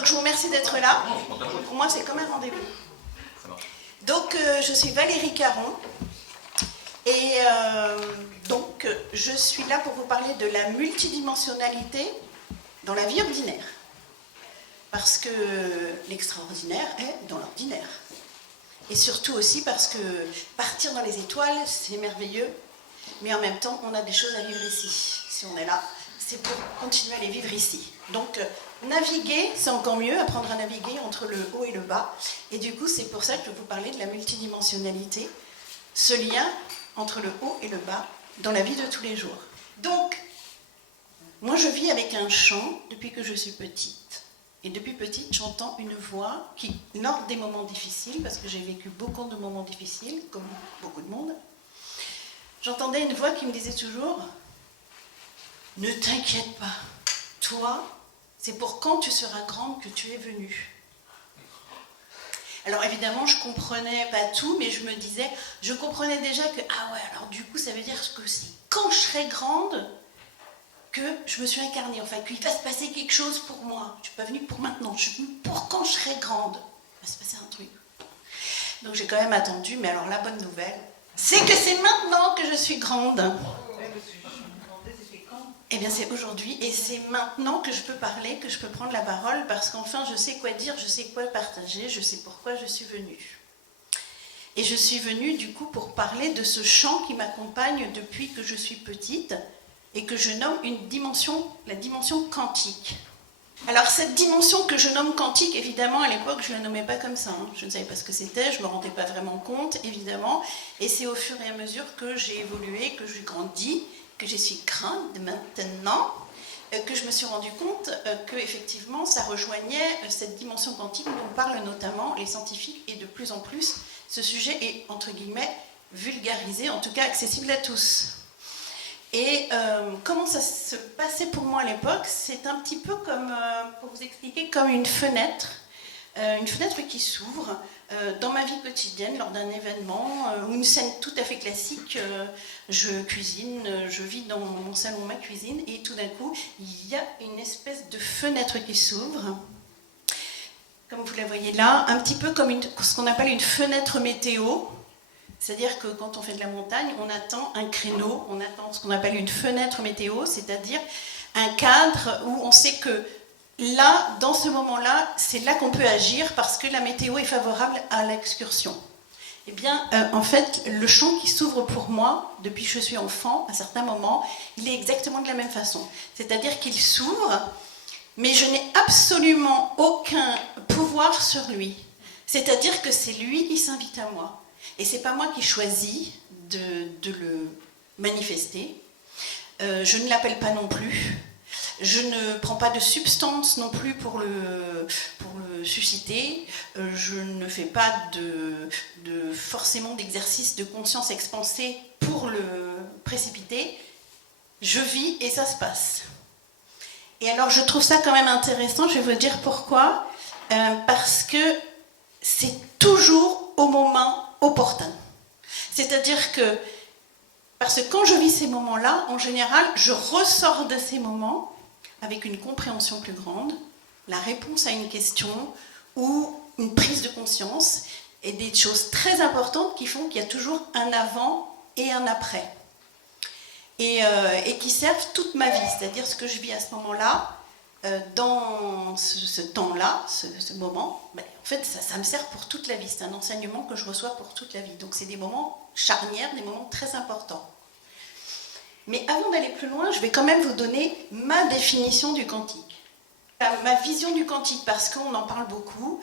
Donc je vous remercie d'être là. Pour moi, c'est comme un rendez-vous. Donc je suis Valérie Caron. Et donc je suis là pour vous parler de la multidimensionnalité dans la vie ordinaire. Parce que l'extraordinaire est dans l'ordinaire. Et surtout aussi parce que partir dans les étoiles, c'est merveilleux. Mais en même temps, on a des choses à vivre ici. Si on est là, c'est pour continuer à les vivre ici. Donc, naviguer, c'est encore mieux, apprendre à naviguer entre le haut et le bas. Et du coup, c'est pour ça que je vais vous parler de la multidimensionnalité, ce lien entre le haut et le bas dans la vie de tous les jours. Donc, moi, je vis avec un chant depuis que je suis petite. Et depuis petite, j'entends une voix qui, lors des moments difficiles, parce que j'ai vécu beaucoup de moments difficiles, comme beaucoup de monde, j'entendais une voix qui me disait toujours « Ne t'inquiète pas, toi, c'est pour quand tu seras grande que tu es venue. » Alors évidemment, je ne comprenais pas tout, mais je me disais, je comprenais déjà que, ah ouais, alors du coup, ça veut dire que si quand je serai grande, que je me suis incarnée, enfin qu'il va se passer quelque chose pour moi. Je ne suis pas venue pour maintenant, je suis venue pour quand je serai grande. Il va se passer un truc. Donc j'ai quand même attendu, mais alors la bonne nouvelle, c'est que c'est maintenant que je suis grande. Eh bien c'est aujourd'hui, et c'est maintenant que je peux parler, que je peux prendre la parole, parce qu'enfin je sais quoi dire, je sais quoi partager, je sais pourquoi je suis venue. Et je suis venue du coup pour parler de ce chant qui m'accompagne depuis que je suis petite, et que je nomme une dimension, la dimension quantique. Alors cette dimension que je nomme quantique, évidemment à l'époque je ne la nommais pas comme ça, hein. Je ne savais pas ce que c'était, je ne me rendais pas vraiment compte, évidemment, et c'est au fur et à mesure que j'ai évolué, que j'ai grandi, que je suis grande maintenant, que je me suis rendu compte que effectivement ça rejoignait cette dimension quantique dont parlent notamment les scientifiques, et de plus en plus ce sujet est entre guillemets vulgarisé, en tout cas accessible à tous. Et comment ça se passait pour moi à l'époque, c'est un petit peu comme, pour vous expliquer, comme une fenêtre qui s'ouvre dans ma vie quotidienne lors d'un événement, ou une scène tout à fait classique, je cuisine, je vis dans mon salon, ma cuisine, et tout d'un coup, il y a une espèce de fenêtre qui s'ouvre, comme vous la voyez là, un petit peu comme ce qu'on appelle une fenêtre météo. C'est-à-dire que quand on fait de la montagne, on attend un créneau, on attend ce qu'on appelle une fenêtre météo, c'est-à-dire un cadre où on sait que là, dans ce moment-là, c'est là qu'on peut agir parce que la météo est favorable à l'excursion. Eh bien, en fait, le champ qui s'ouvre pour moi, depuis que je suis enfant, à certains moments, il est exactement de la même façon. C'est-à-dire qu'il s'ouvre, mais je n'ai absolument aucun pouvoir sur lui. C'est-à-dire que c'est lui qui s'invite à moi. Et c'est pas moi qui choisis de le manifester. Je ne l'appelle pas non plus. Je ne prends pas de substance non plus pour le susciter. Je ne fais pas forcément d'exercice de conscience expansée pour le précipiter. Je vis et ça se passe. Et alors je trouve ça quand même intéressant, je vais vous dire pourquoi. Parce que c'est toujours au moment opportun. C'est-à-dire que, parce que quand je vis ces moments-là, en général, je ressors de ces moments avec une compréhension plus grande, la réponse à une question ou une prise de conscience, et des choses très importantes qui font qu'il y a toujours un avant et un après. Et qui servent toute ma vie, c'est-à-dire ce que je vis à ce moment-là, dans ce temps-là, ce moment, ben, en fait, ça me sert pour toute la vie. C'est un enseignement que je reçois pour toute la vie. Donc, c'est des moments charnières, des moments très importants. Mais avant d'aller plus loin, je vais quand même vous donner ma définition du quantique. Ma vision du quantique, parce qu'on en parle beaucoup.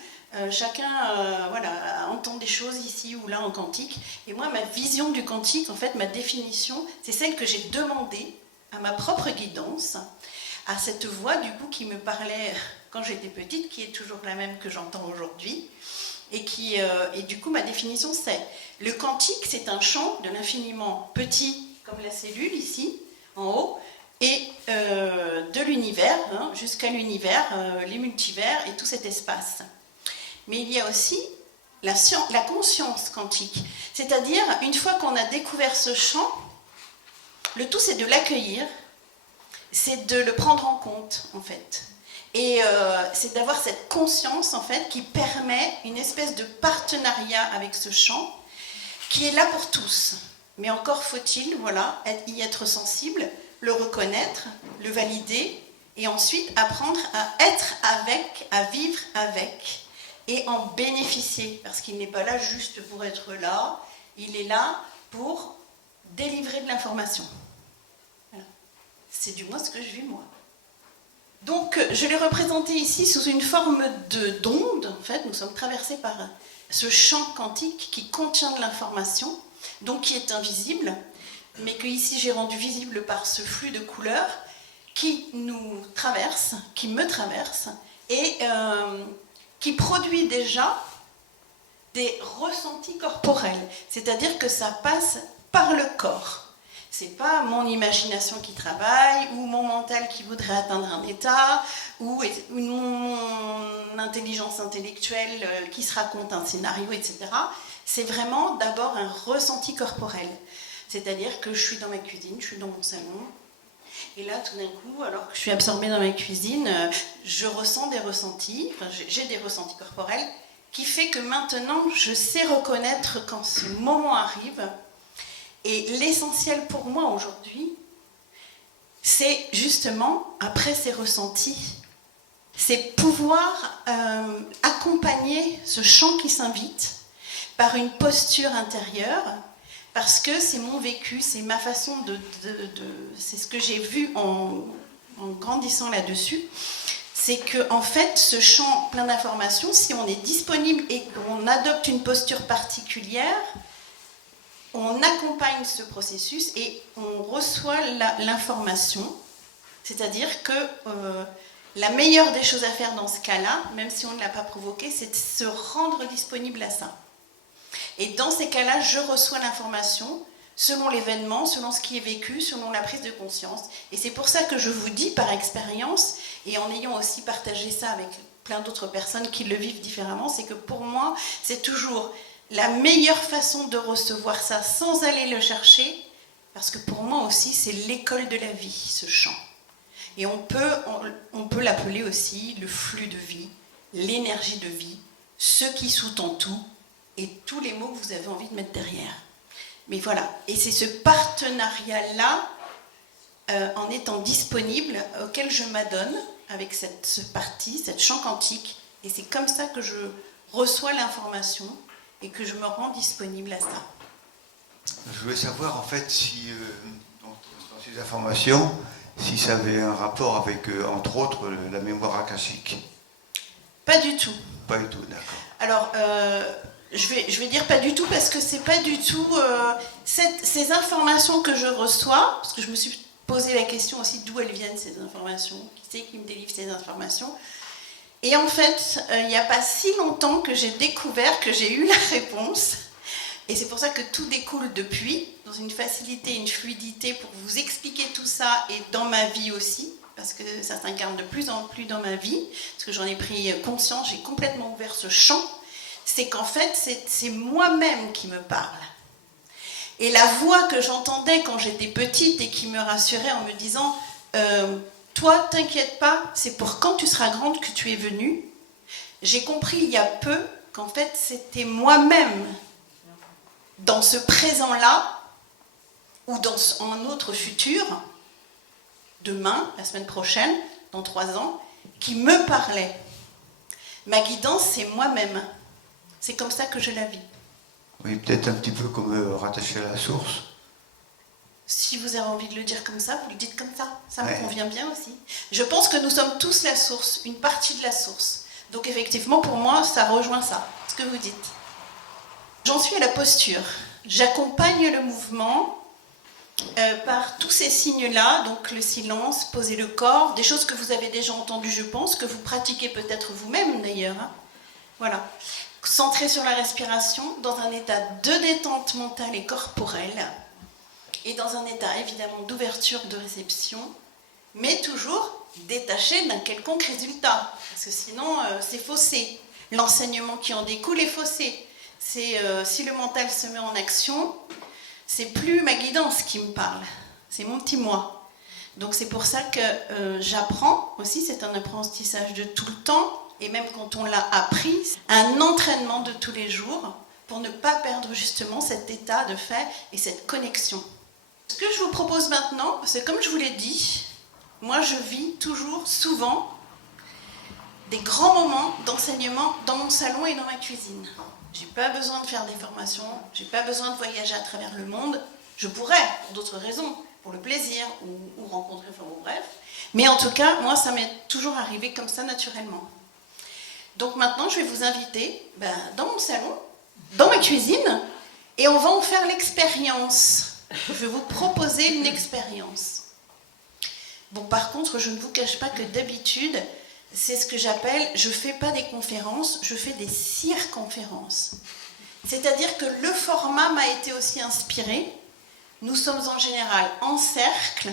Chacun entend des choses ici ou là en quantique. Et moi, ma vision du quantique, en fait, ma définition, c'est celle que j'ai demandée à ma propre guidance, à cette voix du coup qui me parlait quand j'étais petite, qui est toujours la même que j'entends aujourd'hui, et du coup ma définition c'est le quantique, c'est un champ de l'infiniment petit comme la cellule ici en haut, et de l'univers jusqu'à l'univers, les multivers et tout cet espace. Mais il y a aussi la conscience quantique, c'est-à-dire une fois qu'on a découvert ce champ, le tout c'est de l'accueillir, c'est de le prendre en compte, en fait. Et c'est d'avoir cette conscience, en fait, qui permet une espèce de partenariat avec ce champ, qui est là pour tous. Mais encore faut-il, voilà, y être sensible, le reconnaître, le valider, et ensuite apprendre à être avec, à vivre avec, et en bénéficier. Parce qu'il n'est pas là juste pour être là, il est là pour délivrer de l'information. Voilà. C'est du moins ce que je vis moi. Donc, je l'ai représenté ici sous une forme d'onde. En fait, nous sommes traversés par ce champ quantique qui contient de l'information, donc qui est invisible, mais que ici j'ai rendu visible par ce flux de couleurs qui nous traverse, qui me traverse, et qui produit déjà des ressentis corporels. C'est-à-dire que ça passe par le corps. C'est pas mon imagination qui travaille, ou mon mental qui voudrait atteindre un état, ou mon intelligence intellectuelle qui se raconte un scénario, etc. C'est vraiment d'abord un ressenti corporel. C'est-à-dire que je suis dans ma cuisine, je suis dans mon salon, et là, tout d'un coup, alors que je suis absorbée dans ma cuisine, je ressens des ressentis, enfin, j'ai des ressentis corporels, qui fait que maintenant, je sais reconnaître quand ce moment arrive. Et l'essentiel pour moi aujourd'hui, c'est justement, après ces ressentis, c'est pouvoir accompagner ce chant qui s'invite par une posture intérieure, parce que c'est mon vécu, c'est ma façon c'est ce que j'ai vu en grandissant là-dessus, c'est que en fait, ce champ plein d'informations, si on est disponible et qu'on adopte une posture particulière, on accompagne ce processus et on reçoit l'information, c'est-à-dire que la meilleure des choses à faire dans ce cas-là, même si on ne l'a pas provoqué, c'est de se rendre disponible à ça. Et dans ces cas-là, je reçois l'information selon l'événement, selon ce qui est vécu, selon la prise de conscience. Et c'est pour ça que je vous dis par expérience, et en ayant aussi partagé ça avec plein d'autres personnes qui le vivent différemment, c'est que pour moi, c'est toujours la meilleure façon de recevoir ça sans aller le chercher, parce que pour moi aussi, c'est l'école de la vie, ce champ. Et on peut l'appeler aussi le flux de vie, l'énergie de vie, ce qui sous-tend tout, et tous les mots que vous avez envie de mettre derrière. Mais voilà, et c'est ce partenariat-là, en étant disponible, auquel je m'adonne, avec cette partie, cette champ quantique, et c'est comme ça que je reçois l'information, et que je me rends disponible à ça. Je voulais savoir en fait si dans ces informations, si ça avait un rapport avec, entre autres, la mémoire akashique. Pas du tout. Pas du tout, d'accord. Alors, je vais dire pas du tout parce que c'est pas du tout ces informations que je reçois, parce que je me suis posé la question aussi d'où elles viennent ces informations, qui c'est qui me délivre ces informations. Et en fait, il n'y a pas si longtemps que j'ai découvert que j'ai eu la réponse. Et c'est pour ça que tout découle depuis, dans une facilité, une fluidité pour vous expliquer tout ça et dans ma vie aussi, parce que ça s'incarne de plus en plus dans ma vie, parce que j'en ai pris conscience, j'ai complètement ouvert ce champ. C'est qu'en fait, c'est moi-même qui me parle. Et la voix que j'entendais quand j'étais petite et qui me rassurait en me disant toi, t'inquiète pas, c'est pour quand tu seras grande que tu es venue. J'ai compris il y a peu qu'en fait, c'était moi-même, dans ce présent-là, ou dans un autre futur, demain, la semaine prochaine, dans 3 ans, qui me parlait. Ma guidance, c'est moi-même. C'est comme ça que je la vis. Oui, peut-être un petit peu comme rattaché à la source. Si vous avez envie de le dire comme ça, vous le dites comme ça. Ça me convient bien aussi. Je pense que nous sommes tous la source, une partie de la source. Donc effectivement, pour moi, ça rejoint ça, ce que vous dites. J'en suis à la posture. J'accompagne le mouvement par tous ces signes-là, donc le silence, poser le corps, des choses que vous avez déjà entendues, je pense, que vous pratiquez peut-être vous-même d'ailleurs. Hein. Voilà. Centré sur la respiration, dans un état de détente mentale et corporelle, et dans un état évidemment d'ouverture, de réception, mais toujours détaché d'un quelconque résultat, parce que sinon c'est faussé. L'enseignement qui en découle est faussé. C'est si le mental se met en action, c'est plus ma guidance qui me parle, c'est mon petit moi. Donc c'est pour ça que j'apprends aussi, c'est un apprentissage de tout le temps, et même quand on l'a appris, un entraînement de tous les jours pour ne pas perdre justement cet état de fait et cette connexion. Ce que je vous propose maintenant, c'est comme je vous l'ai dit, moi je vis toujours, souvent, des grands moments d'enseignement dans mon salon et dans ma cuisine. J'ai pas besoin de faire des formations, j'ai pas besoin de voyager à travers le monde. Je pourrais, pour d'autres raisons, pour le plaisir ou rencontrer, enfin bon, bref. Mais en tout cas, moi, ça m'est toujours arrivé comme ça naturellement. Donc maintenant, je vais vous inviter dans mon salon, dans ma cuisine, et on va en faire l'expérience. Je vais vous proposer une expérience. Bon, par contre, je ne vous cache pas que d'habitude, c'est ce que j'appelle, je ne fais pas des conférences, je fais des circonférences. C'est-à-dire que le format m'a été aussi inspiré. Nous sommes en général en cercle,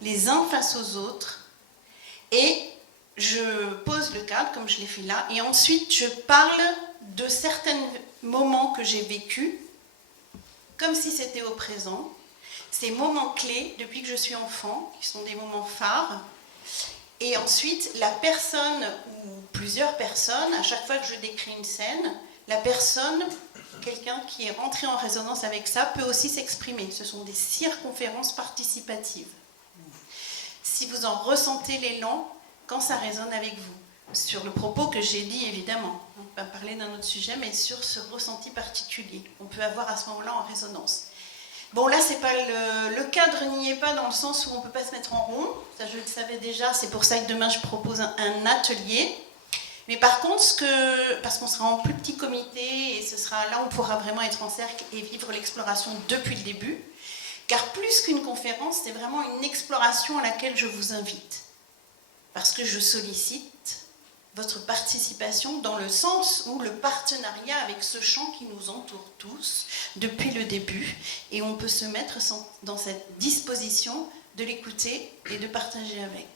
les uns face aux autres, et je pose le cadre, comme je l'ai fait là, et ensuite je parle de certains moments que j'ai vécus, comme si c'était au présent, ces moments clés depuis que je suis enfant, qui sont des moments phares. Et ensuite, la personne ou plusieurs personnes, à chaque fois que je décris une scène, la personne, quelqu'un qui est rentré en résonance avec ça, peut aussi s'exprimer. Ce sont des circonférences participatives. Si vous en ressentez l'élan, quand ça résonne avec vous, sur le propos que j'ai dit évidemment, on va parler d'un autre sujet, mais sur ce ressenti particulier, on peut avoir à ce moment-là en résonance. Bon, là, c'est pas le cadre n'y est pas dans le sens où on ne peut pas se mettre en rond. Ça, je le savais déjà. C'est pour ça que demain, je propose un atelier. Mais par contre, parce qu'on sera en plus petit comité, et ce sera là où on pourra vraiment être en cercle et vivre l'exploration depuis le début. Car plus qu'une conférence, c'est vraiment une exploration à laquelle je vous invite. Parce que je sollicite votre participation dans le sens où le partenariat avec ce champ qui nous entoure tous depuis le début, et on peut se mettre dans cette disposition de l'écouter et de partager avec.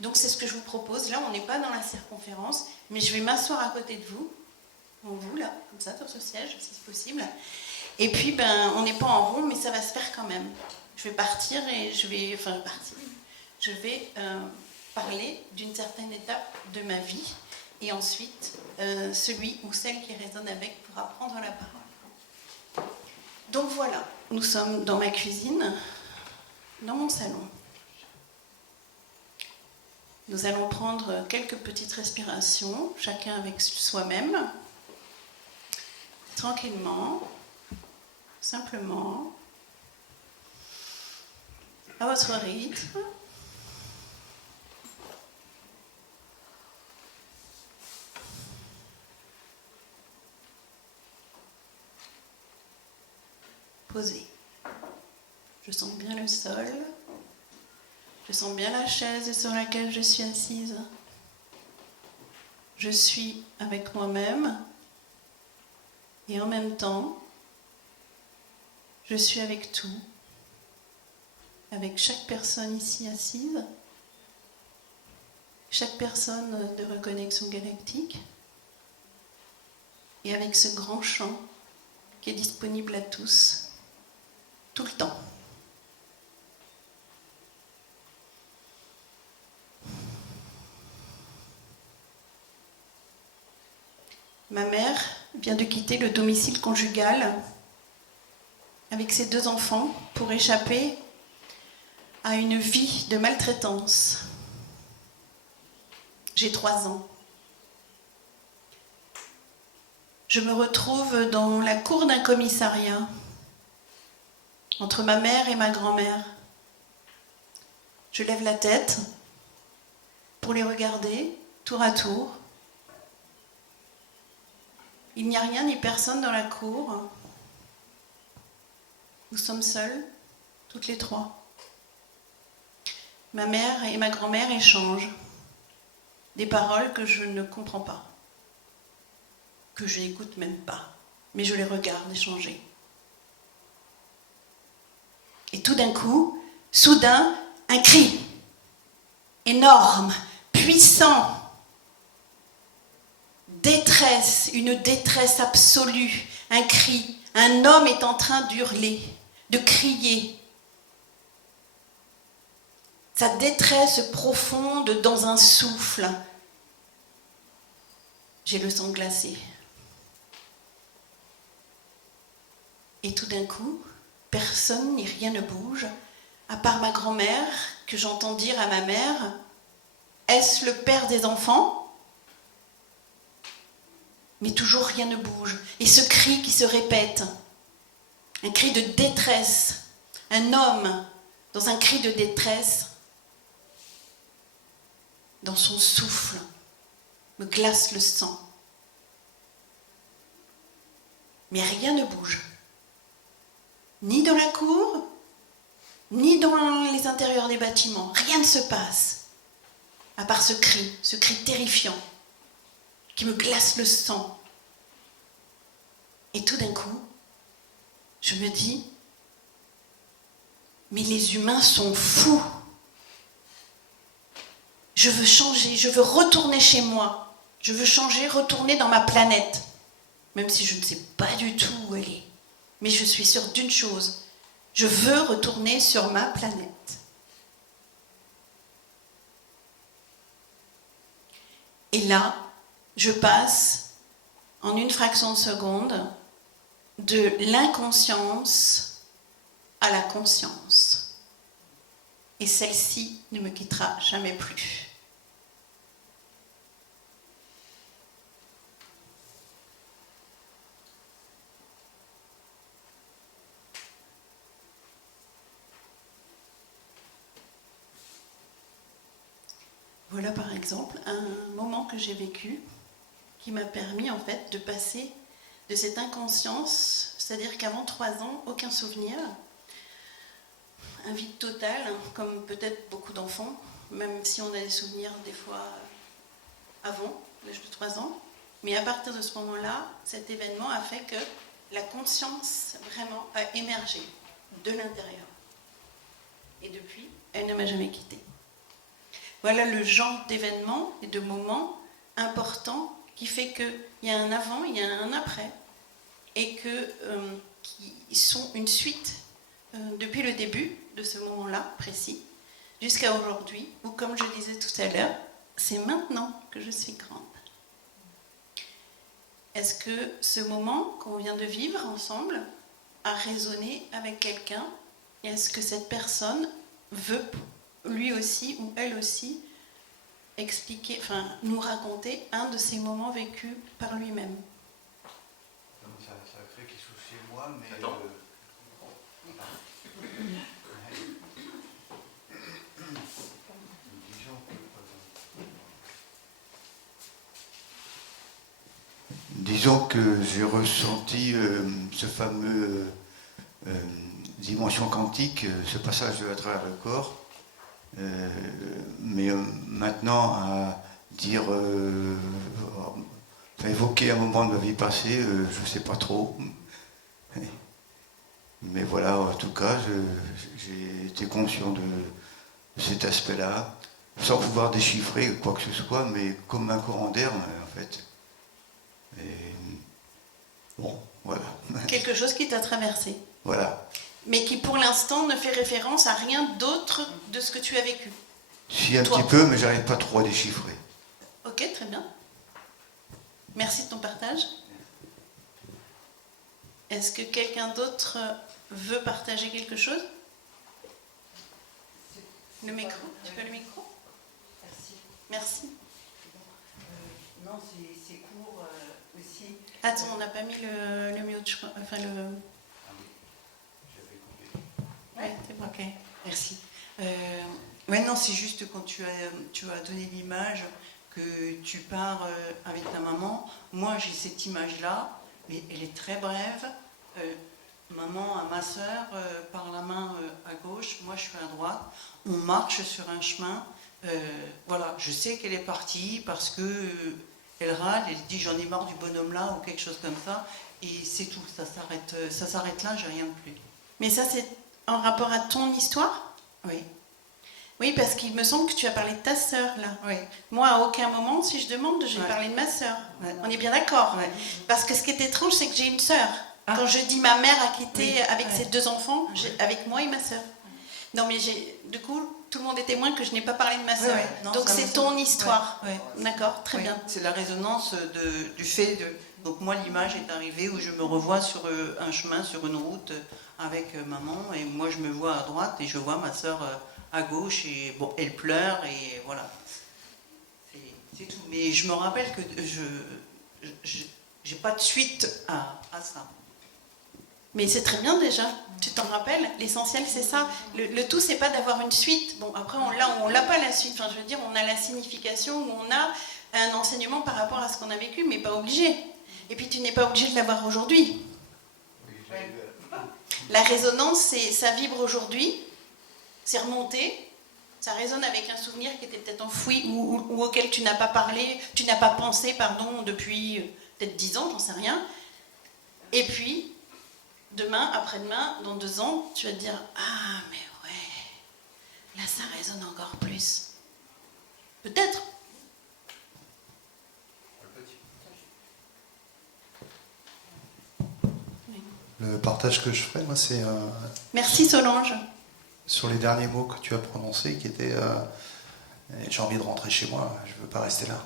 Donc c'est ce que je vous propose. Là, on n'est pas dans la circonférence, mais je vais m'asseoir à côté de vous, là, comme ça, sur ce siège, si c'est possible. Et puis, on n'est pas en rond, mais ça va se faire quand même. Je vais partir et je vais parler d'une certaine étape de ma vie, et ensuite celui ou celle qui résonne avec pourra prendre la parole. Donc voilà, nous sommes dans ma cuisine, dans mon salon. Nous allons prendre quelques petites respirations, chacun avec soi-même, tranquillement, simplement, à votre rythme. Posé. Je sens bien le sol. Je sens bien la chaise sur laquelle je suis assise. Je suis avec moi-même. Et en même temps, je suis avec tout. Avec chaque personne ici assise. Chaque personne de Reconnexion Galactique. Et avec ce grand champ qui est disponible à tous. Tout le temps. Ma mère vient de quitter le domicile conjugal avec ses 2 enfants pour échapper à une vie de maltraitance. J'ai 3 ans. Je me retrouve dans la cour d'un commissariat entre ma mère et ma grand-mère. Je lève la tête pour les regarder tour à tour. Il n'y a rien ni personne dans la cour. Nous sommes seuls, toutes les 3. Ma mère et ma grand-mère échangent des paroles que je ne comprends pas, que je n'écoute même pas, mais je les regarde échanger. Et tout d'un coup, soudain, un cri énorme, puissant, détresse, une détresse absolue, un cri. Un homme est en train d'hurler, de crier. sa détresse profonde dans un souffle. J'ai le sang glacé. Et tout d'un coup, personne ni rien ne bouge, à part ma grand-mère, que j'entends dire à ma mère, « Est-ce le père des enfants ?» Mais toujours rien ne bouge. Et ce cri qui se répète, un cri de détresse, un homme dans un cri de détresse, dans son souffle, me glace le sang. Mais rien ne bouge. Ni dans la cour, ni dans les intérieurs des bâtiments. Rien ne se passe, à part ce cri terrifiant, qui me glace le sang. Et tout d'un coup, je me dis, mais les humains sont fous. Je veux changer, je veux retourner chez moi. Je veux changer, retourner dans ma planète. Même si je ne sais pas du tout où elle est. Mais je suis sûre d'une chose, je veux retourner sur ma planète. Et là, je passe en une fraction de seconde de l'inconscience à la conscience. Et celle-ci ne me quittera jamais plus. Voilà par exemple un moment que j'ai vécu qui m'a permis en fait de passer de cette inconscience, c'est-à-dire qu'avant 3 ans, aucun souvenir, un vide total, comme peut-être beaucoup d'enfants, même si on a des souvenirs des fois avant l'âge de 3 ans. Mais à partir de ce moment-là, cet événement a fait que la conscience vraiment a émergé de l'intérieur. Et depuis, elle ne m'a jamais quittée. Voilà le genre d'événements et de moments importants qui fait qu'il y a un avant, il y a un après, et qui sont une suite depuis le début de ce moment-là précis, jusqu'à aujourd'hui, où comme je disais tout à l'heure, c'est maintenant que je suis grande. Est-ce que ce moment qu'on vient de vivre ensemble a résonné avec quelqu'un? Et est-ce que cette personne veut lui aussi ou elle aussi expliquer, enfin nous raconter un de ces moments vécus par lui-même? Ça crée quelque chose chez moi, mais disons que j'ai ressenti ce fameux dimension quantique, ce passage à travers le corps. Mais maintenant, à dire, à évoquer un moment de ma vie passée, je ne sais pas trop. Mais voilà, en tout cas, j'ai été conscient de cet aspect-là, sans pouvoir déchiffrer quoi que ce soit, mais comme un courant d'air, en fait. Et bon, voilà. Quelque chose qui t'a traversé. Voilà. Mais qui pour l'instant ne fait référence à rien d'autre de ce que tu as vécu. Si, un petit peu, mais j'arrive pas trop à déchiffrer. Ok, très bien. Merci de ton partage. Est-ce que quelqu'un d'autre veut partager quelque chose? Le micro? Tu veux le micro? Merci. Merci. Non, c'est court aussi. Attends, on n'a pas mis le mute, je crois. Enfin, le... Ah oui, j'avais compris. Ouais, c'est bon. Ok, merci. Ouais, non, c'est juste quand tu as donné l'image que tu pars avec ta maman. Moi, j'ai cette image-là, mais elle est très brève. Maman à ma sœur par la main à gauche, moi je suis à droite. On marche sur un chemin. Voilà, je sais qu'elle est partie parce que elle râle, elle dit j'en ai marre du bonhomme là ou quelque chose comme ça. Et c'est tout, ça s'arrête là, j'ai rien de plus. Mais ça, c'est en rapport à ton histoire? Oui. Oui, parce qu'il me semble que tu as parlé de ta sœur, là. Oui. Moi, à aucun moment, si je demande, j'ai parlé de ma sœur. Ouais. On est bien d'accord. Ouais. Parce que ce qui est étrange, c'est que j'ai une sœur. Ah. Quand je dis ma mère a quitté avec Ouais. ses 2 enfants, avec moi et ma sœur. Non, mais du coup, tout le monde est témoin que je n'ai pas parlé de ma sœur. Ouais, non, Donc ça c'est me ton semble. histoire. Ouais. D'accord, très Oui, bien. c'est la résonance du fait de... Donc moi, l'image est arrivée où je me revois sur un chemin, sur une route avec maman, et moi je me vois à droite et je vois ma sœur à gauche, et bon, elle pleure, et voilà. C'est tout. Mais je me rappelle que je n'ai pas de suite à ça. Mais c'est très bien déjà, tu t'en rappelles. L'essentiel c'est ça. Le tout c'est pas d'avoir une suite. Bon après on l'a ou on l'a pas la suite. Enfin je veux dire on a la signification ou on a un enseignement par rapport à ce qu'on a vécu, mais pas obligé. Et puis tu n'es pas obligé de l'avoir aujourd'hui. La résonance ça vibre aujourd'hui, c'est remonté, ça résonne avec un souvenir qui était peut-être enfoui ou auquel tu n'as pas parlé, tu n'as pas pensé pardon depuis peut-être 10 ans, j'en sais rien. Et puis demain, après-demain, dans 2 ans, tu vas te dire « Ah, mais ouais, là, ça résonne encore plus. » Peut-être. Le partage que je ferai, moi, c'est Merci Solange. sur les derniers mots que tu as prononcés, qui étaient j'ai envie de rentrer chez moi, je veux pas rester là.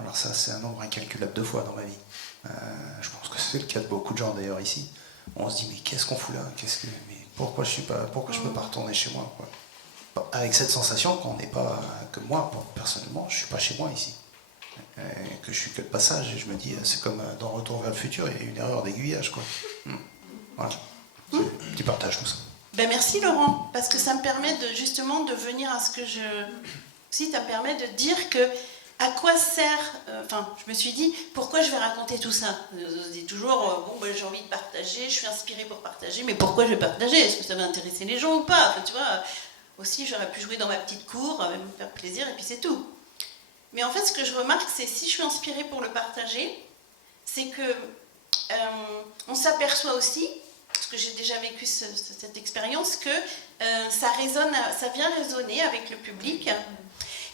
Alors ça, c'est un nombre incalculable de fois dans ma vie. Je pense que c'est le cas de beaucoup de gens d'ailleurs ici. On se dit mais qu'est-ce qu'on fout là? Mais pourquoi je peux pas retourner chez moi, quoi? Avec cette sensation qu'on n'est pas, que moi personnellement, je suis pas chez moi ici, que je suis que de passage, et je me dis c'est comme dans Retour vers le futur, il y a une erreur d'aiguillage, quoi. Voilà, tu partages tout ça. Ben merci Laurent, parce que ça me permet justement de venir à ce que si ça me permet de dire que à quoi sert, je me suis dit, pourquoi je vais raconter tout ça? On se dit toujours, j'ai envie de partager, je suis inspirée pour partager, mais pourquoi je vais partager? Est-ce que ça va intéresser les gens ou pas? Tu vois, aussi j'aurais pu jouer dans ma petite cour, me faire plaisir, et puis c'est tout. Mais en fait, ce que je remarque, c'est si je suis inspirée pour le partager, c'est que on s'aperçoit aussi, parce que j'ai déjà vécu cette expérience, que ça vient résonner avec le public.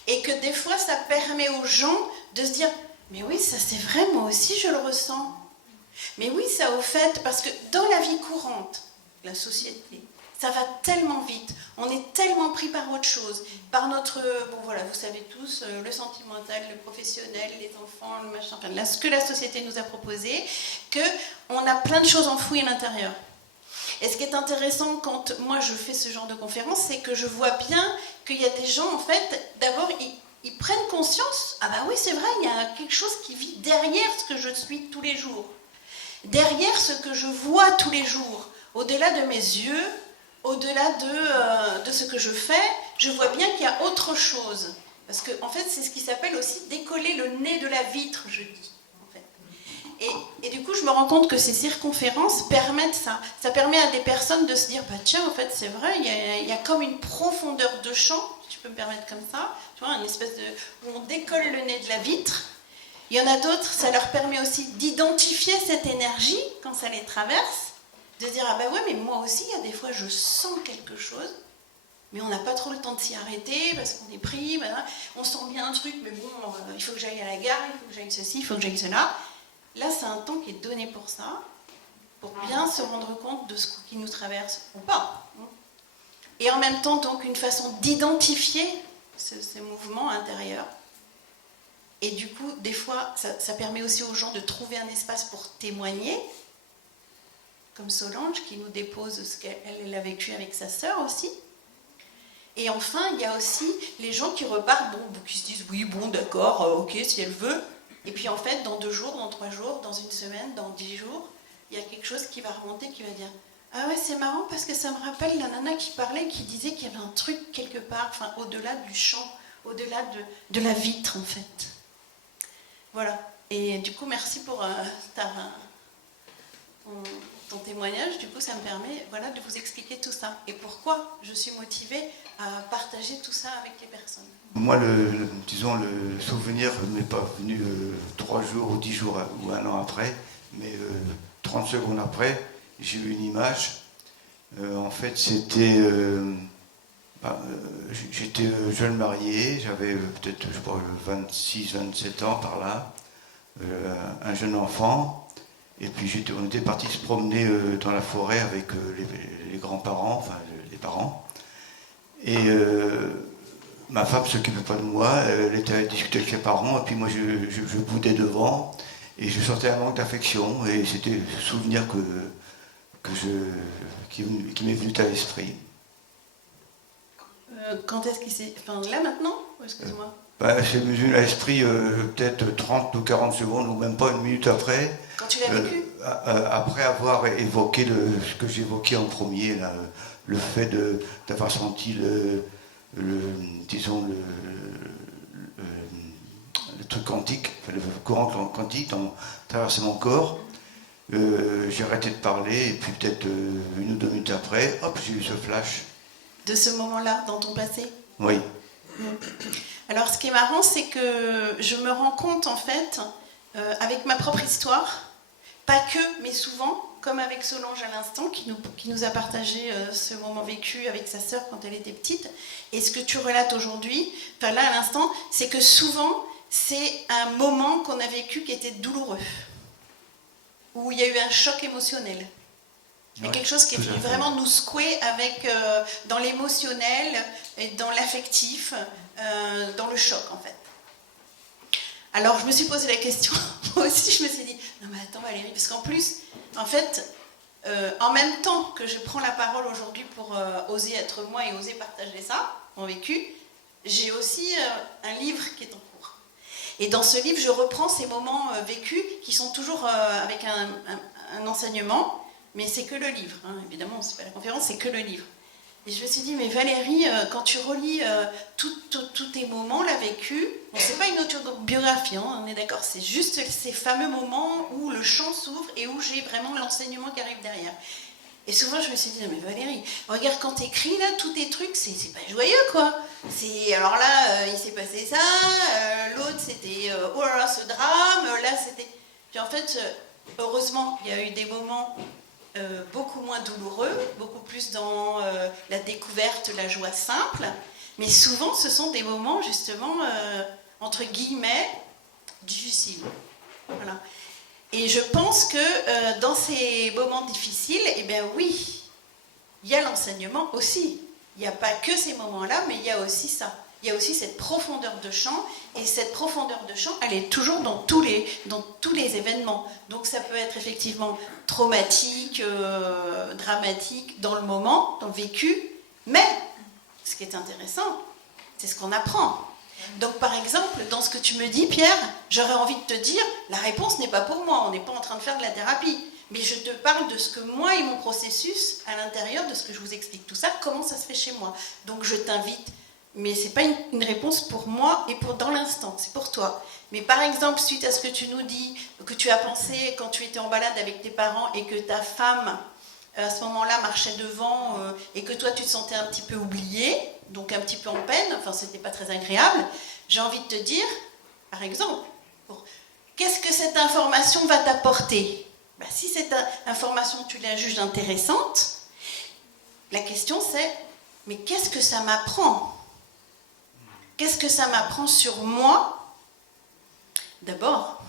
Et que des fois, ça permet aux gens de se dire « Mais oui, ça c'est vrai, moi aussi je le ressens. Mais oui, ça au fait, parce que dans la vie courante, la société, ça va tellement vite, on est tellement pris par autre chose, par notre, vous savez tous, le sentimental, le professionnel, les enfants, le machin, ce que la société nous a proposé, qu'on a plein de choses enfouies à l'intérieur. Et ce qui est intéressant quand moi je fais ce genre de conférence, c'est que je vois bien qu'il y a des gens, en fait, d'abord, ils prennent conscience, ah bah oui, c'est vrai, il y a quelque chose qui vit derrière ce que je suis tous les jours, derrière ce que je vois tous les jours, au-delà de mes yeux, au-delà de ce que je fais, je vois bien qu'il y a autre chose. Parce que, en fait, c'est ce qui s'appelle aussi décoller le nez de la vitre, je dis. Et du coup, je me rends compte que ces circonférences permettent ça. Ça permet à des personnes de se dire, bah tiens, en fait, c'est vrai, il y a comme une profondeur de champ, si je peux me permettre comme ça, tu vois, une espèce où on décolle le nez de la vitre. Il y en a d'autres, ça leur permet aussi d'identifier cette énergie quand ça les traverse, de dire, ah bah ouais, mais moi aussi, il y a des fois, je sens quelque chose, mais on n'a pas trop le temps de s'y arrêter parce qu'on est pris, on sent bien un truc, mais bon, il faut que j'aille à la gare, il faut que j'aille ceci, il faut que j'aille cela. Là, c'est un temps qui est donné pour ça, pour bien se rendre compte de ce qui nous traverse ou pas. Et en même temps, donc, une façon d'identifier ces mouvements intérieurs. Et du coup, des fois, ça permet aussi aux gens de trouver un espace pour témoigner, comme Solange, qui nous dépose ce qu'elle a vécu avec sa sœur aussi. Et enfin, il y a aussi les gens qui repartent, qui se disent, oui, bon, d'accord, ok, si elle veut. Et puis en fait, dans 2 jours, dans 3 jours, dans 1 semaine, dans 10 jours, il y a quelque chose qui va remonter, qui va dire « Ah ouais, c'est marrant parce que ça me rappelle la nana qui parlait, qui disait qu'il y avait un truc quelque part, au-delà du champ, au-delà de la vitre en fait. » Voilà. Et du coup, merci pour ton témoignage. Du coup, ça me permet de vous expliquer tout ça. Et pourquoi je suis motivée à partager tout ça avec les personnes. Moi, le souvenir ne m'est pas venu 3 jours ou 10 jours ou 1 an après, mais 30 secondes après, j'ai eu une image. En fait, c'était... j'étais jeune marié, j'avais peut-être, 26-27 ans par là, un jeune enfant, et puis on était parti se promener dans la forêt avec les grands-parents, les parents. Et ma femme ne s'occupait pas de moi, elle était à discuter avec ses parents, et puis moi je boudais devant, et je sentais un manque d'affection, et c'était ce souvenir qui m'est venu à l'esprit. Quand est-ce qu'il s'est... Enfin, là maintenant? Excuse-moi. C'est venu à l'esprit peut-être 30 ou 40 secondes, ou même pas une minute après. Quand tu l'as vécu? Après avoir évoqué ce que j'évoquais en premier, là, le fait d'avoir senti disons le truc quantique, le courant quantique traverser mon corps. J'ai arrêté de parler, et puis peut-être 1 ou 2 minutes après, hop, j'ai eu ce flash. De ce moment-là, dans ton passé? Oui. Alors, ce qui est marrant, c'est que je me rends compte, en fait, avec ma propre histoire, pas que, mais souvent, comme avec Solange à l'instant, qui nous a partagé ce moment vécu avec sa sœur quand elle était petite, et ce que tu relates aujourd'hui, enfin là, à l'instant, c'est que souvent, c'est un moment qu'on a vécu qui était douloureux, où il y a eu un choc émotionnel. Il y a quelque chose qui est venu vraiment nous secouer dans l'émotionnel, et dans l'affectif, dans le choc en fait. Alors je me suis posé la question, moi aussi je me suis dit, non mais attends Valérie, parce qu'en plus, en fait, en même temps que je prends la parole aujourd'hui pour oser être moi et oser partager ça, mon vécu, j'ai aussi un livre qui est en cours. Et dans ce livre, je reprends ces moments vécus qui sont toujours avec un enseignement, mais c'est que le livre, hein. Évidemment, c'est pas la conférence, c'est que le livre. Et je me suis dit, mais Valérie, quand tu relis tous tes moments là vécus, bon, c'est pas une autobiographie, hein, on est d'accord, c'est juste ces fameux moments où le champ s'ouvre et où j'ai vraiment l'enseignement qui arrive derrière. Et souvent, je me suis dit, non mais Valérie, regarde quand t'écris là, tous tes trucs, c'est pas joyeux quoi. Alors là, il s'est passé ça, l'autre c'était, oh là là, ce drame, là c'était... Puis en fait, heureusement, il y a eu des moments beaucoup moins douloureux, beaucoup plus dans la découverte, la joie simple, mais souvent ce sont des moments justement, entre guillemets, difficiles. Voilà. Et je pense que dans ces moments difficiles, eh bien oui, il y a l'enseignement aussi. Il n'y a pas que ces moments-là, mais il y a aussi ça. Il y a aussi cette profondeur de champ, et cette profondeur de champ, elle est toujours dans tous les événements. Donc ça peut être effectivement traumatique, dramatique dans le moment, dans le vécu, mais ce qui est intéressant, c'est ce qu'on apprend. Donc par exemple, dans ce que tu me dis, Pierre, j'aurais envie de te dire, la réponse n'est pas pour moi, on n'est pas en train de faire de la thérapie, mais je te parle de ce que moi et mon processus, à l'intérieur de ce que je vous explique tout ça, comment ça se fait chez moi. Donc je t'invite, mais ce n'est pas une réponse pour moi et dans l'instant, c'est pour toi. Mais par exemple, suite à ce que tu nous dis, que tu as pensé quand tu étais en balade avec tes parents et que ta femme, à ce moment-là, marchait devant et que toi, tu te sentais un petit peu oublié, donc un petit peu en peine, enfin, c'était pas très agréable, j'ai envie de te dire, par exemple, qu'est-ce que cette information va t'apporter? Si cette information, tu la juges intéressante, la question c'est, mais qu'est-ce que ça m'apprend? Qu'est-ce que ça m'apprend sur moi, d'abord,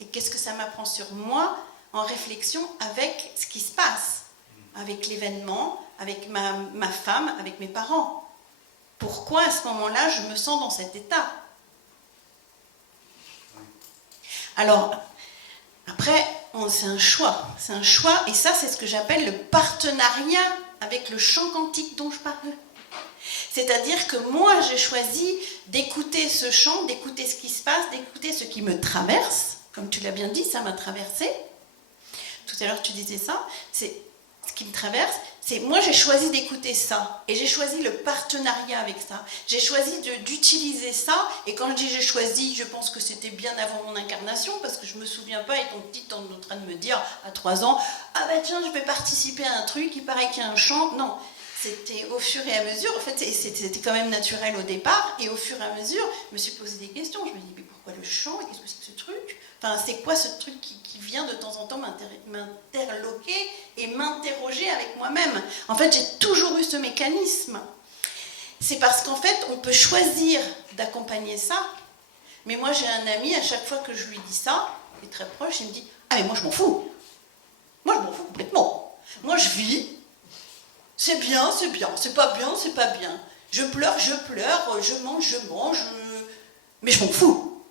et qu'est-ce que ça m'apprend sur moi en réflexion avec ce qui se passe, avec l'événement, avec ma femme, avec mes parents. Pourquoi à ce moment-là je me sens dans cet état? Alors, après, c'est un choix, et ça c'est ce que j'appelle le partenariat avec le champ quantique dont je parle. C'est-à-dire que moi, j'ai choisi d'écouter ce chant, d'écouter ce qui se passe, d'écouter ce qui me traverse. Comme tu l'as bien dit, ça m'a traversé. Tout à l'heure, tu disais ça. C'est ce qui me traverse. Moi, j'ai choisi d'écouter ça. Et j'ai choisi le partenariat avec ça. J'ai choisi d'utiliser ça. Et quand je dis j'ai choisi, je pense que c'était bien avant mon incarnation, parce que je ne me souviens pas, étant petite, en train de me dire, à 3 ans, ah bah tiens, je vais participer à un truc, il paraît qu'il y a un chant. Non. C'était au fur et à mesure, en fait, c'était quand même naturel au départ, et au fur et à mesure, je me suis posé des questions. Je me dis, mais pourquoi le chant? Qu'est-ce que c'est que ce truc? Enfin, c'est quoi ce truc qui vient de temps en temps m'interloquer et m'interroger avec moi-même? En fait, j'ai toujours eu ce mécanisme. C'est parce qu'en fait, on peut choisir d'accompagner ça, mais moi, j'ai un ami, à chaque fois que je lui dis ça, il est très proche, il me dit, ah mais moi, je m'en fous. Moi, je m'en fous complètement. Moi, je vis c'est bien, c'est pas bien, c'est pas bien. Je pleure, je mange, mais je m'en fous.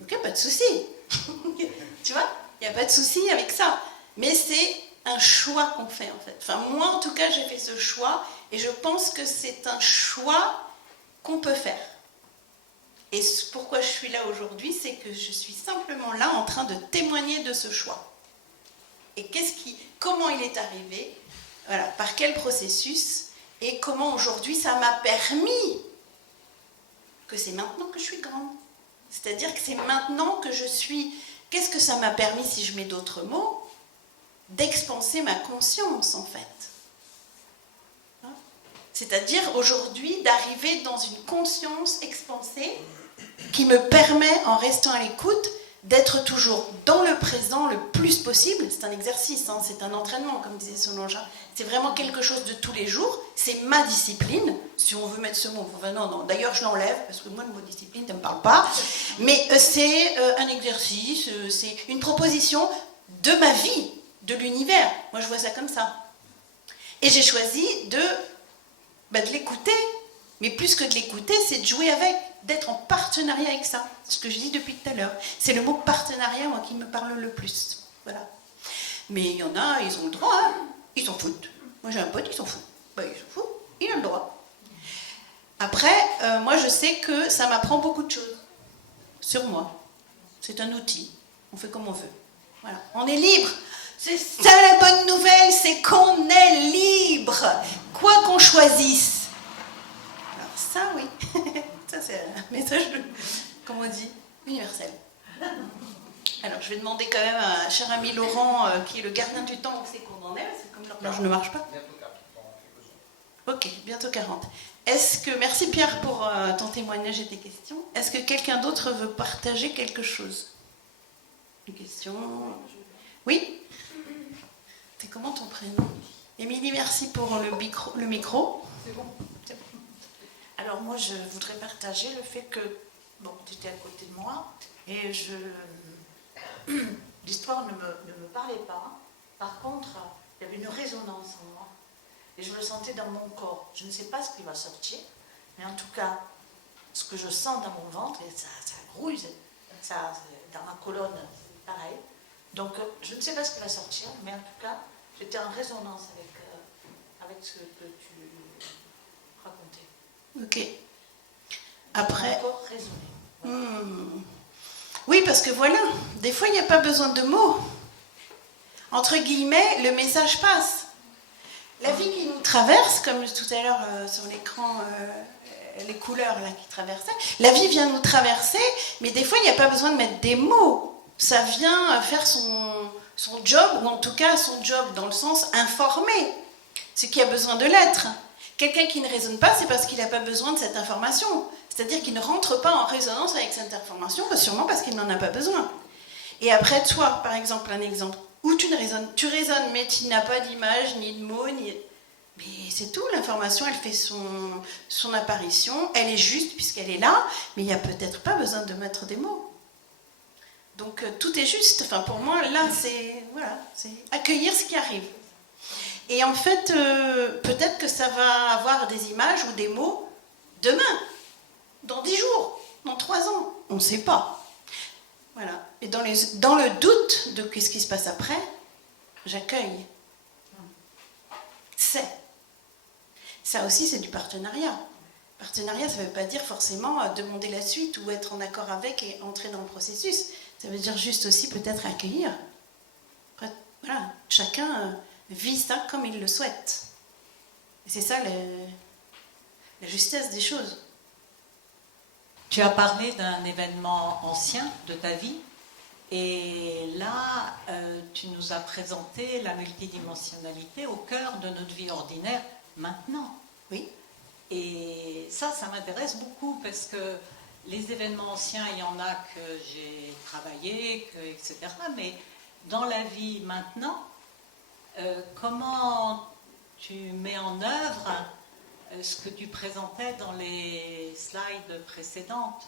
Ok, pas de souci. Tu vois, il n'y a pas de souci avec ça. Mais c'est un choix qu'on fait en fait. Enfin, moi en tout cas, j'ai fait ce choix et je pense que c'est un choix qu'on peut faire. Et pourquoi je suis là aujourd'hui, c'est que je suis simplement là en train de témoigner de ce choix. Et comment il est arrivé, voilà, par quel processus, et comment aujourd'hui ça m'a permis que c'est maintenant que je suis grande. C'est-à-dire que c'est maintenant que je suis... Qu'est-ce que ça m'a permis, si je mets d'autres mots, d'expanser ma conscience, en fait. Hein? C'est-à-dire, aujourd'hui, d'arriver dans une conscience expansée qui me permet, en restant à l'écoute, d'être toujours dans le présent le plus possible. C'est un exercice, hein, c'est un entraînement, comme disait Solange. C'est vraiment quelque chose de tous les jours. C'est ma discipline, si on veut mettre ce mot. Enfin, non, d'ailleurs, je l'enlève, parce que moi, le mot discipline ne me parle pas. Mais c'est un exercice, c'est une proposition de ma vie, de l'univers. Moi, je vois ça comme ça. Et j'ai choisi de l'écouter. Mais plus que de l'écouter, c'est de jouer avec, d'être en partenariat avec ça. C'est ce que je dis depuis tout à l'heure. C'est le mot partenariat, moi, qui me parle le plus. Voilà. Mais il y en a, ils ont le droit, hein. Ils s'en foutent. Moi, j'ai un pote, il s'en fout. Il s'en fout, il a le droit. Après, moi, je sais que ça m'apprend beaucoup de choses. Sur moi. C'est un outil. On fait comme on veut. Voilà. On est libre. C'est ça la bonne nouvelle, c'est qu'on est libre. Quoi qu'on choisisse. Ça, oui. Ça, c'est un message, comment on dit, universel. Alors, je vais demander quand même à cher ami Laurent, qui est le gardien du temps, où c'est qu'on en est, parce que comme l'horloge ne marche pas. Bientôt 40. Ok, bientôt 40. Merci Pierre pour ton témoignage et tes questions. Est-ce que quelqu'un d'autre veut partager quelque chose? Une question? Oui? C'est comment ton prénom? Émilie, merci pour le micro. C'est bon. Alors moi, je voudrais partager le fait que, bon, tu étais à côté de moi, et l'histoire ne me parlait pas. Par contre, il y avait une résonance en moi, et je le sentais dans mon corps. Je ne sais pas ce qui va sortir, mais en tout cas, ce que je sens dans mon ventre, et ça grouille, ça, dans ma colonne, c'est pareil. Donc, je ne sais pas ce qui va sortir, mais en tout cas, j'étais en résonance avec ce que tu racontais. Ok. Après. Encore raisonner. Voilà. Oui, parce que voilà, des fois, il n'y a pas besoin de mots. Entre guillemets, le message passe. La vie qui nous traverse, comme tout à l'heure sur l'écran, les couleurs là qui traversaient, la vie vient nous traverser, mais des fois, il n'y a pas besoin de mettre des mots. Ça vient faire son job, ou en tout cas son job dans le sens informer, ce qui a besoin de l'être. Quelqu'un qui ne raisonne pas, c'est parce qu'il n'a pas besoin de cette information. C'est-à-dire qu'il ne rentre pas en résonance avec cette information, sûrement parce qu'il n'en a pas besoin. Et après, toi, par exemple, un exemple, où tu raisonnes, mais tu n'as pas d'image, ni de mots, mais c'est tout, l'information, elle fait son apparition, elle est juste puisqu'elle est là, mais il n'y a peut-être pas besoin de mettre des mots. Donc, tout est juste. Enfin, pour moi, là, c'est accueillir ce qui arrive. Et en fait, peut-être que ça va avoir des images ou des mots demain, dans 10 jours, dans 3 ans. On ne sait pas. Voilà. Et dans le doute de ce qui se passe après, j'accueille. C'est. Ça aussi, c'est du partenariat. Partenariat, ça ne veut pas dire forcément demander la suite ou être en accord avec et entrer dans le processus. Ça veut dire juste aussi peut-être accueillir. Après, voilà, chacun vit ça comme il le souhaite. Et c'est ça la justesse des choses. Tu as parlé d'un événement ancien de ta vie et là, tu nous as présenté la multidimensionnalité au cœur de notre vie ordinaire maintenant. Oui. Et ça m'intéresse beaucoup parce que les événements anciens, il y en a que j'ai travaillé, etc. Mais dans la vie maintenant, comment tu mets en œuvre ce que tu présentais dans les slides précédentes?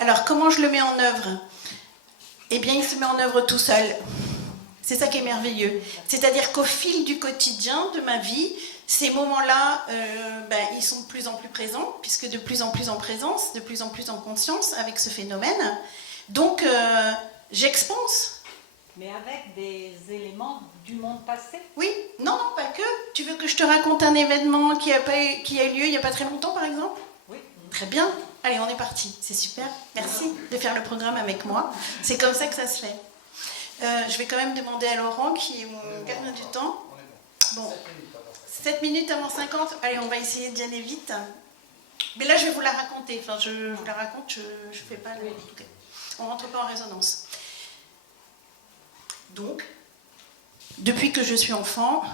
Alors, comment je le mets en œuvre? Eh bien, il se met en œuvre tout seul. C'est ça qui est merveilleux. C'est-à-dire qu'au fil du quotidien, de ma vie, ces moments-là, ils sont de plus en plus présents, puisque de plus en plus en présence, de plus en plus en conscience avec ce phénomène. Donc, j'expanse. Mais avec des éléments du monde passé. Oui, non, pas que. Tu veux que je te raconte un événement qui a eu lieu il n'y a pas très longtemps, par exemple? Oui. Très bien. Allez, on est parti. C'est super. Merci de faire le programme avec moi. C'est comme ça que ça se fait. Je vais quand même demander à Laurent, qui est mon gardien du temps. Bon, 7 minutes avant 50. Allez, on va essayer d'y aller vite. Mais là, je vais vous la raconter. Enfin, je vous la raconte, je ne fais pas le... Okay. On ne rentre pas en résonance. Donc, depuis que je suis enfant,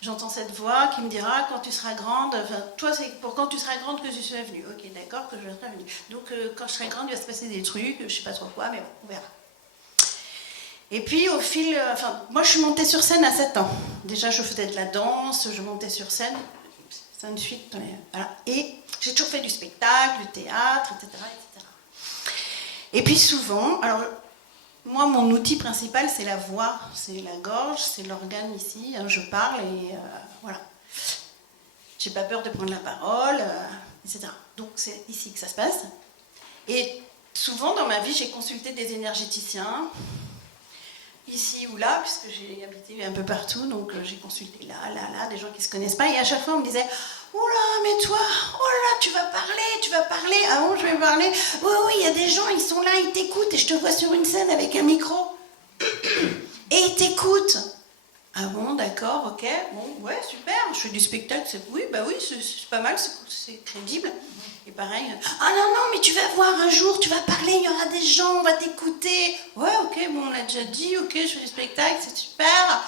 j'entends cette voix qui me dira quand tu seras grande, enfin, toi c'est pour quand tu seras grande que je suis venue. Ok, d'accord, que je serai venue. Donc quand je serai grande, il va se passer des trucs, je ne sais pas trop quoi, mais bon, on verra. Et puis au fil, moi je suis montée sur scène à 7 ans. Déjà je faisais de la danse, je montais sur scène, c'est une suite, voilà. Et j'ai toujours fait du spectacle, du théâtre, etc., etc. Et puis souvent, alors moi, mon outil principal, c'est la voix, c'est la gorge, c'est l'organe ici. Je parle et voilà. J'ai pas peur de prendre la parole, etc. Donc, c'est ici que ça se passe. Et souvent, dans ma vie, j'ai consulté des énergéticiens, ici ou là, puisque j'ai habité un peu partout. Donc, j'ai consulté là, des gens qui ne se connaissent pas. Et à chaque fois, on me disait « Oula, mais toi, oh là, tu vas parler. Ah bon, je vais parler. Oui, il y a des gens, ils sont là, ils t'écoutent et je te vois sur une scène avec un micro. Et ils t'écoutent. Ah bon, d'accord, ok, bon, ouais, super, je fais du spectacle, oui, c'est pas mal, c'est crédible. Et pareil, ah non, mais tu vas voir un jour, tu vas parler, il y aura des gens, on va t'écouter. Ouais, ok, bon, on l'a déjà dit, ok, je fais du spectacle, c'est super.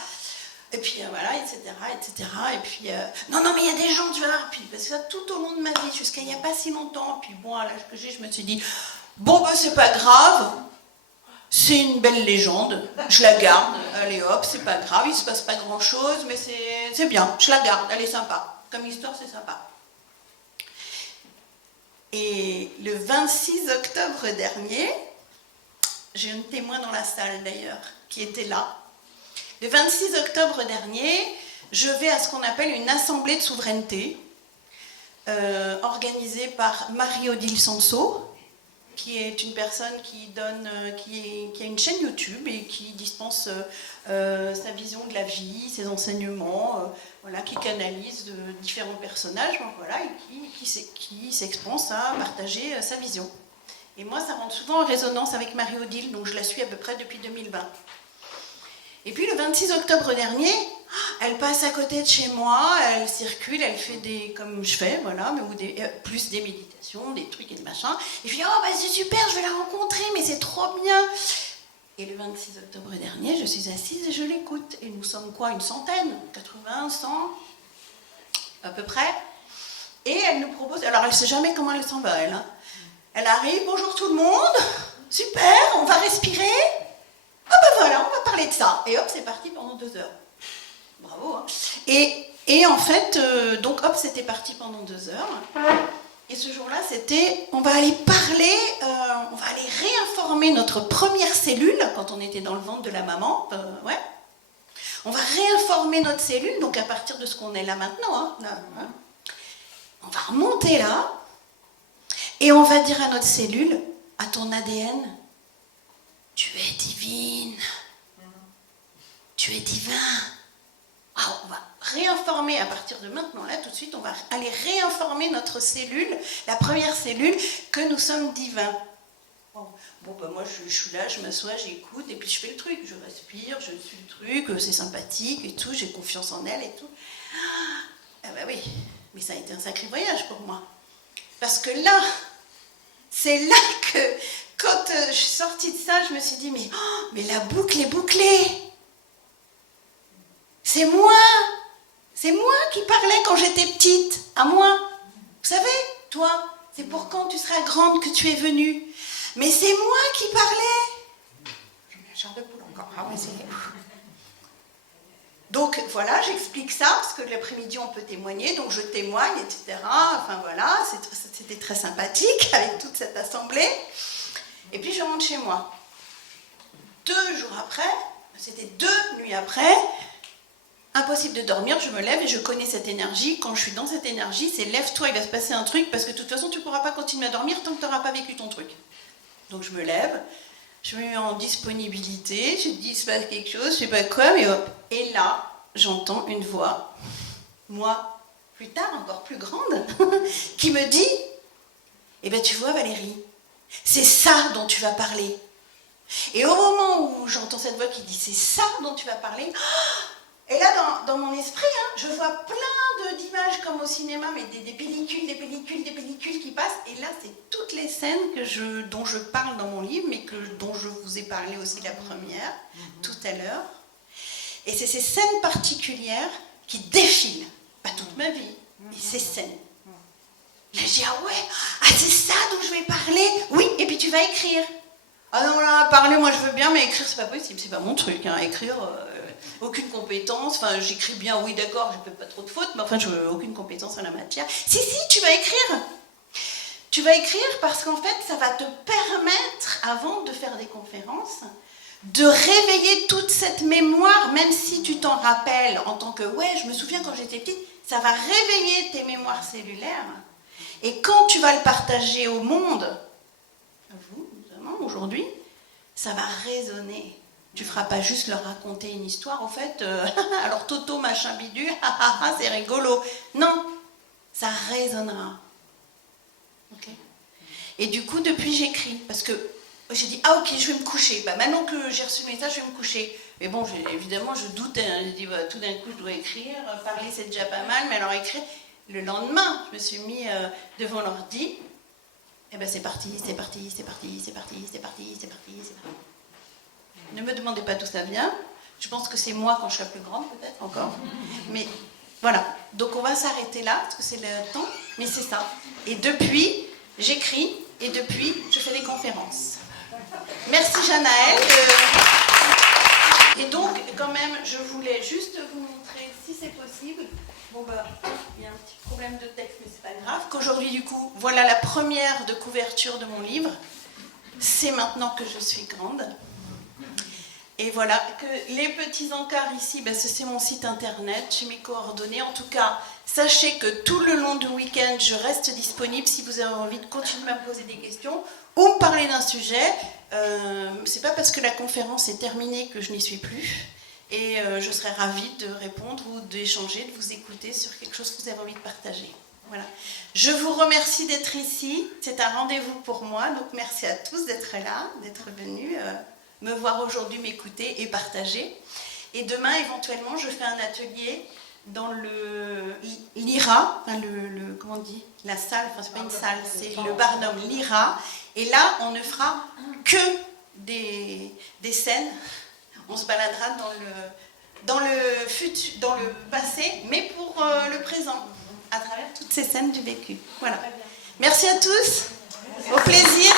Et puis voilà, etc. Et puis, non, mais il y a des gens, tu vas voir. Puis, parce que ça, tout au long de ma vie, jusqu'à il n'y a pas si longtemps. Puis bon, à l'âge que j'ai, je me suis dit, bon, c'est pas grave. C'est une belle légende. Je la garde. Allez hop, c'est pas grave. Il se passe pas grand chose, mais c'est bien. Je la garde. Elle est sympa. Comme histoire, c'est sympa. Et le 26 octobre dernier, j'ai un témoin dans la salle d'ailleurs, qui était là. Le 26 octobre dernier, je vais à ce qu'on appelle une assemblée de souveraineté, organisée par Marie-Odile Sanso, qui est une personne qui a une chaîne YouTube et qui dispense sa vision de la vie, ses enseignements, qui canalise différents personnages, et qui s'expanse à partager sa vision. Et moi, ça rentre souvent en résonance avec Marie-Odile, donc je la suis à peu près depuis 2020. Et puis le 26 octobre dernier, elle passe à côté de chez moi, elle circule, elle fait comme je fais, mais plus des méditations, des trucs et des machins. Et puis, c'est super, je vais la rencontrer, mais c'est trop bien. Et le 26 octobre dernier, je suis assise et je l'écoute. Et nous sommes quoi, une centaine, 80, 100, à peu près. Et elle nous propose, alors elle ne sait jamais comment elle s'en va, elle. Hein. Elle arrive, bonjour tout le monde, super, on va respirer. Voilà, on va parler de ça. Et hop, c'est parti pendant 2 heures. Bravo. Hein. Et en fait, donc hop, c'était parti pendant 2 heures. Et ce jour-là, c'était, on va aller parler, on va aller réinformer notre première cellule, quand on était dans le ventre de la maman. On va réinformer notre cellule, donc à partir de ce qu'on est là maintenant. Hein. On va remonter là, et on va dire à notre cellule, à ton ADN, tu es divine. Tu es divin. On va réinformer à partir de maintenant, là, tout de suite, on va aller réinformer notre cellule, la première cellule, que nous sommes divins. Moi, je suis là, je m'assois, j'écoute, et puis je fais le truc. Je respire, je suis le truc, c'est sympathique et tout, j'ai confiance en elle et tout. Oui, mais ça a été un sacré voyage pour moi. Parce que là, c'est là que... Quand je suis sortie de ça, je me suis dit, mais la boucle est bouclée. C'est moi qui parlais quand j'étais petite, à moi. Vous savez, toi, c'est pour quand tu seras grande que tu es venue. Mais c'est moi qui parlais. J'en ai un chair de poule encore. Donc voilà, j'explique ça, parce que l'après-midi on peut témoigner, donc je témoigne, etc. Enfin voilà, c'était très sympathique avec toute cette assemblée. Et puis je rentre chez moi. 2 jours après, c'était 2 nuits après, impossible de dormir, je me lève et je connais cette énergie. Quand je suis dans cette énergie, c'est lève-toi, il va se passer un truc, parce que de toute façon, tu ne pourras pas continuer à dormir tant que tu n'auras pas vécu ton truc. Donc je me lève, je me mets en disponibilité, je dis, il se passe quelque chose, je sais pas quoi, mais hop. Et là, j'entends une voix, moi, plus tard, encore plus grande, qui me dit, eh bien tu vois Valérie, c'est ça dont tu vas parler. Et au moment où j'entends cette voix qui dit, c'est ça dont tu vas parler, et là, dans mon esprit, je vois plein d'images comme au cinéma, mais des pellicules qui passent. Et là, c'est toutes les scènes dont je parle dans mon livre, mais dont je vous ai parlé aussi la première, tout à l'heure. Et c'est ces scènes particulières qui défilent, pas toute ma vie, mais ces scènes. Là, je dis, ah ouais, c'est ça dont je vais parler. Oui, et puis tu vas écrire. Ah non, là, parler, moi je veux bien, mais écrire, c'est pas possible, c'est pas mon truc. Écrire... aucune compétence, enfin j'écris bien, oui d'accord, je fais pas trop de fautes, mais enfin je n'ai aucune compétence en la matière. Si, tu vas écrire. Tu vas écrire parce qu'en fait ça va te permettre, avant de faire des conférences, de réveiller toute cette mémoire, même si tu t'en rappelles en tant que, ouais, je me souviens quand j'étais petite, ça va réveiller tes mémoires cellulaires. Et quand tu vas le partager au monde, à vous, notamment aujourd'hui, ça va résonner. Tu ne feras pas juste leur raconter une histoire, au fait, alors Toto, machin bidule, c'est rigolo. Non, ça résonnera. Okay. Et du coup, depuis, j'écris. Parce que j'ai dit, ah ok, je vais me coucher. Bah, maintenant que j'ai reçu le message, je vais me coucher. Mais bon, évidemment, je doutais. J'ai dit, bah, tout d'un coup, je dois écrire. Parler, c'est déjà pas mal, mais alors écrire. Le lendemain, je me suis mis devant l'ordi. Et ben c'est parti. Ne me demandez pas d'où ça vient. Je pense que c'est moi quand je serai plus grande, peut-être encore. Mais voilà. Donc on va s'arrêter là, parce que c'est le temps. Mais c'est ça. Et depuis, j'écris. Et depuis, je fais des conférences. Merci Janaël. Et donc, quand même, je voulais juste vous montrer, si c'est possible. Bon bah, il y a un petit problème de texte, mais c'est pas grave. Qu'aujourd'hui, du coup, voilà la première de couverture de mon livre. C'est maintenant que je suis grande. Et voilà, que les petits encarts ici, ben c'est mon site internet, j'ai mes coordonnées. En tout cas, sachez que tout le long du week-end, je reste disponible si vous avez envie de continuer à me poser des questions ou me parler d'un sujet. C'est pas parce que la conférence est terminée que je n'y suis plus. Et je serai ravie de répondre ou d'échanger, de vous écouter sur quelque chose que vous avez envie de partager. Voilà. Je vous remercie d'être ici. C'est un rendez-vous pour moi. Donc merci à tous d'être là, d'être venus me voir aujourd'hui, m'écouter et partager. Et demain, éventuellement, je fais un atelier dans l'IRA, enfin comment on dit, la salle, enfin c'est pas une salle, c'est le Barnum, l'IRA. Et là, on ne fera que des scènes. On se baladera dans le passé, mais pour le présent, à travers toutes ces scènes du vécu. Voilà. Merci à tous. Au plaisir.